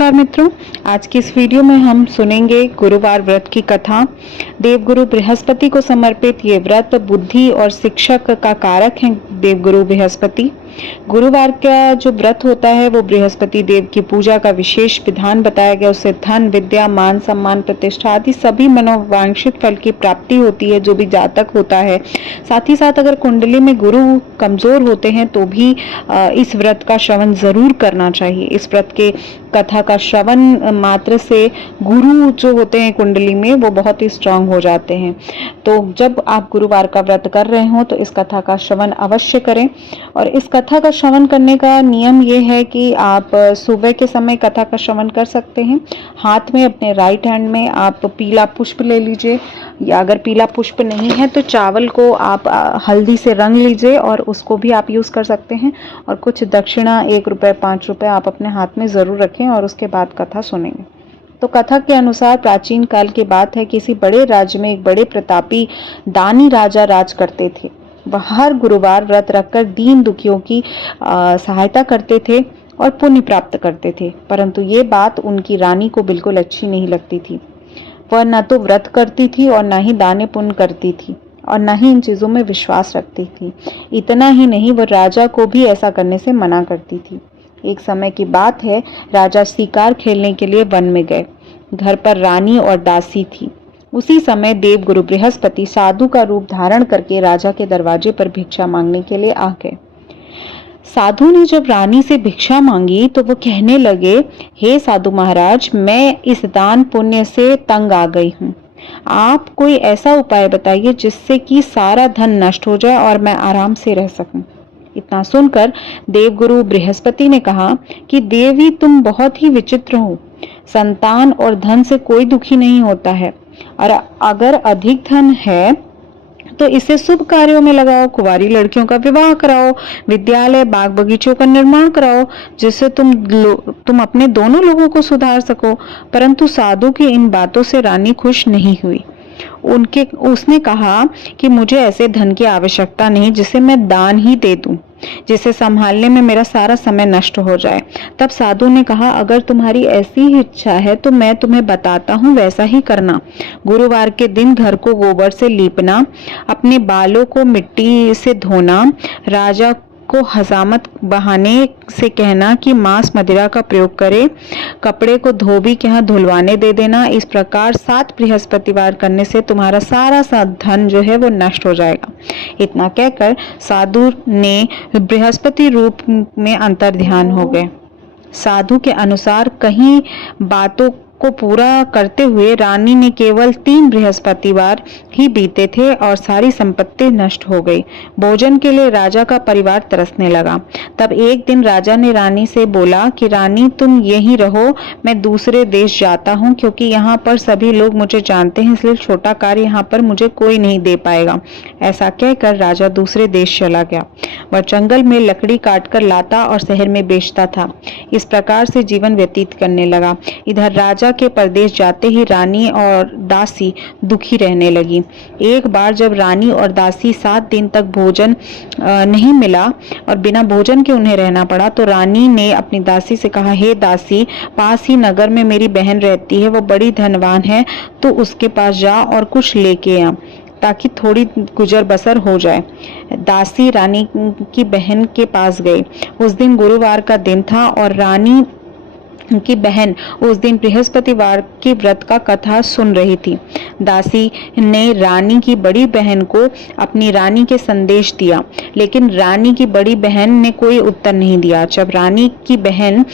नमस्कार मित्रों, आज की इस वीडियो में हम सुनेंगे गुरुवार व्रत की कथा। देवगुरु बृहस्पति को समर्पित ये व्रत बुद्धि और शिक्षक का कारक है। देवगुरु बृहस्पति, गुरुवार का जो व्रत होता है वो बृहस्पति देव की पूजा का विशेष विधान बताया गया। उससे धन, विद्या, मान सम्मान, प्रतिष्ठा आदि सभी मनोवांछित फल की प्राप्ति होती है जो भी जातक होता है। साथ ही साथ अगर कुंडली में गुरु कमजोर होते हैं तो भी इस व्रत का श्रवण जरूर करना चाहिए। इस व्रत के कथा का श्रवण मात्र से गुरु जो होते हैं कुंडली में वो बहुत ही स्ट्रांग हो जाते हैं। तो जब आप गुरुवार का व्रत कर रहे हो तो इस कथा का श्रवण अवश्य करें। और इस कथा का श्रवण करने का नियम ये है कि आप सुबह के समय कथा का श्रवण कर सकते हैं। हाथ में अपने राइट हैंड में आप पीला पुष्प ले लीजिए, या अगर पीला पुष्प नहीं है तो चावल को आप हल्दी से रंग लीजिए और उसको भी आप यूज कर सकते हैं। और कुछ दक्षिणा 1 रुपए 5 रुपए आप अपने हाथ में जरूर रखें और उसके बाद कथा सुनेंगे। तो कथा के अनुसार प्राचीन काल की बात है, किसी बड़े राज्य में एक बड़े प्रतापी दानी राजा राज करते थे। वह हर गुरुवार व्रत रखकर दीन दुखियों की सहायता करते थे और पुण्य प्राप्त करते थे। परंतु ये बात उनकी रानी को बिल्कुल अच्छी नहीं लगती थी। वह न तो व्रत करती थी और न ही दाने पुण्य करती थी और न ही इन चीजों में विश्वास रखती थी। इतना ही नहीं, वह राजा को भी ऐसा करने से मना करती थी। एक समय की बात है, राजा शिकार खेलने के लिए वन में गए। घर पर रानी और दासी थी। उसी समय देवगुरु बृहस्पति साधु का रूप धारण करके राजा के दरवाजे पर भिक्षा मांगने के लिए आ गए। साधु ने जब रानी से भिक्षा मांगी तो वो कहने लगे, हे साधु महाराज, मैं इस दान पुण्य से तंग आ गई हूँ। आप कोई ऐसा उपाय बताइए जिससे कि सारा धन नष्ट हो जाए और मैं आराम से रह सकूं। इतना सुनकर देवगुरु बृहस्पति ने कहा कि देवी, तुम बहुत ही विचित्र हो। संतान और धन से कोई दुखी नहीं होता है, और अगर अधिक धन है तो इसे शुभ कार्यों में लगाओ। कुंवारी लड़कियों का विवाह कराओ, विद्यालय, बाग बगीचों का निर्माण कराओ, जिससे तुम अपने दोनों लोगों को सुधार सको। परंतु साधु की इन बातों से रानी खुश नहीं हुई। उसने कहा कि मुझे ऐसे धन की आवश्यकता नहीं जिसे मैं दान ही दे दूं, जिसे संभालने में मेरा सारा समय नष्ट हो जाए। तब साधु ने कहा, अगर तुम्हारी ऐसी ही इच्छा है तो मैं तुम्हें बताता हूँ, वैसा ही करना। गुरुवार के दिन घर को गोबर से लीपना, अपने बालों को मिट्टी से धोना, राजा को हजामत बहाने से कहना कि मांस मदिरा का प्रयोग करे, कपड़े को धोबी के यहाँ धुलवाने दे देना। इस प्रकार 7 बृहस्पतिवार करने से तुम्हारा सारा धन जो है वो नष्ट हो जाएगा। इतना कहकर साधु ने बृहस्पति रूप में अंतर्ध्यान हो गए। साधु के अनुसार कहीं बातों को पूरा करते हुए रानी ने केवल 3 बृहस्पतिवार ही बीते थे और सारी संपत्ति नष्ट हो गई। भोजन के लिए राजा का परिवार तरसने लगा। तब एक दिन राजा ने रानी से बोला कि रानी, तुम यहीं रहो, मैं दूसरे देश जाता हूँ, क्योंकि यहाँ पर सभी लोग मुझे जानते हैं, इसलिए छोटा कार्य यहाँ पर मुझे कोई नहीं दे पाएगा। ऐसा कहकर राजा दूसरे देश चला गया। वह जंगल में लकड़ी काटकर लाता और शहर में बेचता था। इस प्रकार से जीवन व्यतीत करने लगा। इधर राजा के परदेश जाते ही रानी और दासी दुखी रहने लगी। एक बार जब रानी और दासी 7 दिन तक भोजन नहीं मिला और बिना भोजन के उन्हें रहना पड़ा, तो रानी ने अपनी दासी से कहा, हे दासी, पास ही नगर में मेरी बहन रहती है, वो बड़ी धनवान है, तो उसके पास जा और कुछ लेके आ ताकि थोड़ी गुजर बसर हो जाए। दासी रानी की बहन के पास गई। उस दिन गुरुवार का दिन था और रानी की बहन उस दिन बृहस्पतिवार की व्रत का कथा सुन रही थी। दासी ने रानी की बड़ी बहन को अपनी रानी के संदेश दिया, लेकिन रानी की बड़ी बहन ने कोई उत्तर नहीं दिया। जब रानी की बहन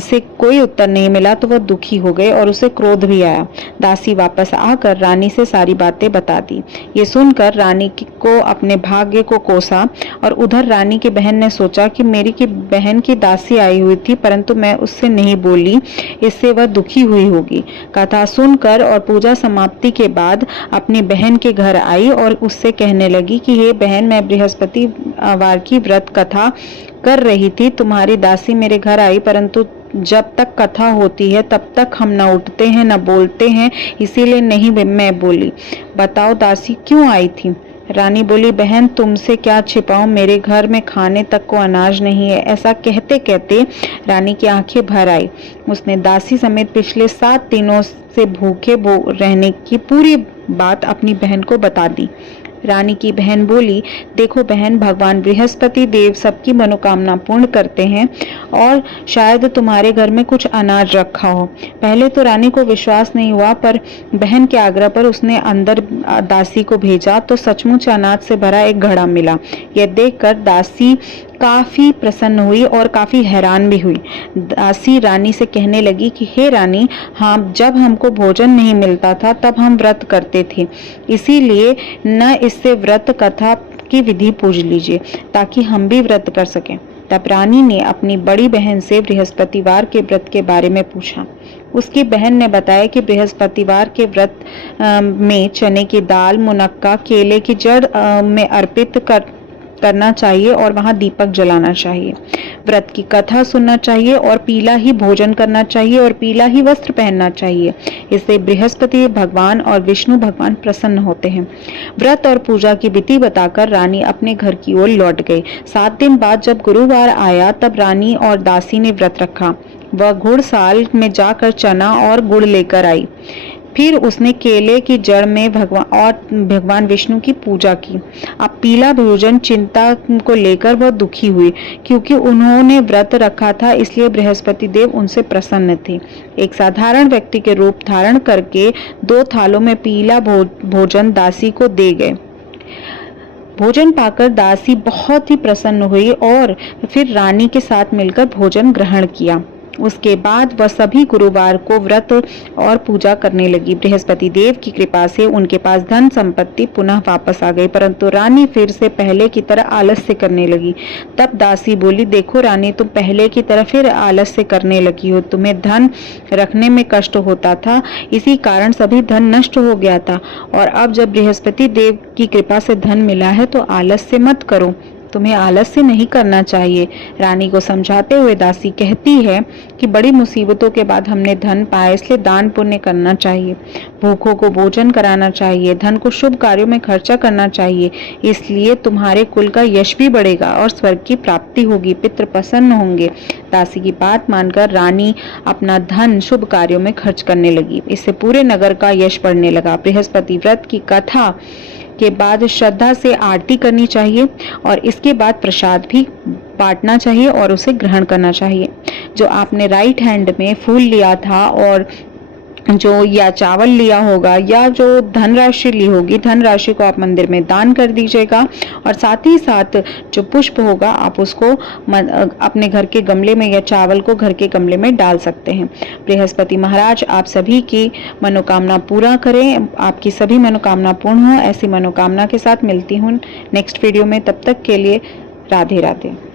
से कोई उत्तर नहीं मिला तो वह दुखी हो गई और उसे क्रोध भी आया। दासी वापस आकर रानी से सारी बातें बता दी। ये सुनकर रानी को अपने भाग्य को कोसा, और उधर रानी की बहन ने सोचा कि मेरी की बहन की दासी आई हुई थी, परंतु मैं उससे नहीं बोली, इससे वह दुखी हुई होगी। कथा सुनकर और पूजा समाप्ति के बाद अपनी बहन के घर आई और उससे कहने लगी कि हे बहन, मैं बृहस्पतिवार की व्रत कथा कर रही थी, तुम्हारी दासी मेरे घर आई, परंतु जब तक कथा होती है तब तक हम न उठते हैं न बोलते हैं, इसीलिए नहीं मैं बोली। बताओ दासी क्यों आई थी? रानी बोली, बहन तुमसे क्या छिपाऊं, मेरे घर में खाने तक को अनाज नहीं है। ऐसा कहते कहते रानी की आंखें भर आई। उसने दासी समेत पिछले 7 दिनों से भूखे रहने की पूरी बात अपनी बहन को बता दी। रानी की बहन बोली, देखो बहन, भगवान बृहस्पति देव सबकी मनोकामना पूर्ण करते हैं और शायद तुम्हारे घर में कुछ अनाज रखा हो। पहले तो रानी को विश्वास नहीं हुआ, पर बहन के आग्रह पर उसने अंदर दासी को भेजा तो सचमुच अनाज से भरा एक घड़ा मिला। यह देखकर दासी काफी प्रसन्न हुई और काफी हैरान भी हुई। दासी रानी से कहने लगी कि हे रानी, हाँ, जब हमको भोजन नहीं मिलता था तब हम व्रत करते थे, इसीलिए न इससे व्रत कथा की विधि पूछ लीजिए ताकि हम भी व्रत कर सकें। तब रानी ने अपनी बड़ी बहन से बृहस्पतिवार के व्रत के बारे में पूछा। उसकी बहन ने बताया कि बृहस्पतिवार के व्रत में चने की दाल, मुनक्का, केले की जड़ में अर्पित करना चाहिए और वहां दीपक जलाना चाहिए। व्रत की कथा सुनना चाहिए और पीला ही भोजन करना चाहिए और पीला ही वस्त्र पहनना चाहिए। इससे बृहस्पति भगवान और विष्णु भगवान प्रसन्न होते हैं। व्रत और पूजा की विधि बताकर रानी अपने घर की ओर लौट गई। 7 दिन बाद जब गुरुवार आया तब रानी और दासी ने व्रत रखा। वह घुड़साल में जाकर चना और गुड़ लेकर आई। फिर उसने केले की जड़ में भगवान विष्णु की पूजा की। अब पीला भोजन चिंता को लेकर वह दुखी हुई, क्योंकि उन्होंने व्रत रखा था, इसलिए बृहस्पति देव उनसे प्रसन्न थे। एक साधारण व्यक्ति के रूप धारण करके 2 थालों में पीला भोजन दासी को दे गए। भोजन पाकर दासी बहुत ही प्रसन्न हुई और फिर रानी के साथ मिलकर भोजन ग्रहण किया। उसके बाद वह सभी गुरुवार को व्रत और पूजा करने लगी। बृहस्पति देव की कृपा से उनके पास धन संपत्ति पुनः वापस आ गई, परंतु रानी फिर से पहले की तरह आलस्य करने लगी। तब दासी बोली, देखो रानी, तुम पहले की तरह फिर आलस्य करने लगी हो। तुम्हें धन रखने में कष्ट होता था, इसी कारण सभी धन नष्ट हो गया था, और अब जब बृहस्पति देव की कृपा से धन मिला है तो आलस्य मत करो, तुम्हें आलस्य नहीं करना चाहिए। रानी को समझाते हुए दासी कहती है कि बड़ी मुसीबतों के बाद हमने धन पाया, इसलिए दान पुण्य करना चाहिए, भूखों को भोजन कराना चाहिए, धन को शुभ कार्यों में खर्चा करना चाहिए, इसलिए तुम्हारे कुल का यश भी बढ़ेगा और स्वर्ग की प्राप्ति होगी, पितृ प्रसन्न होंगे। दासी की बात मानकर रानी अपना धन शुभ कार्यों में खर्च करने लगी। इससे पूरे नगर का यश बढ़ने लगा। बृहस्पति व्रत की कथा के बाद श्रद्धा से आरती करनी चाहिए और इसके बाद प्रसाद भी बांटना चाहिए और उसे ग्रहण करना चाहिए। जो आपने राइट हैंड में फूल लिया था और जो या चावल लिया होगा या जो धनराशि ली होगी, धनराशि को आप मंदिर में दान कर दीजिएगा, और साथ ही साथ जो पुष्प होगा आप उसको अपने घर के गमले में या चावल को घर के गमले में डाल सकते हैं। बृहस्पति महाराज आप सभी की मनोकामना पूरा करें, आपकी सभी मनोकामना पूर्ण हो। ऐसी मनोकामना के साथ मिलती हूँ नेक्स्ट वीडियो में। तब तक के लिए राधे राधे।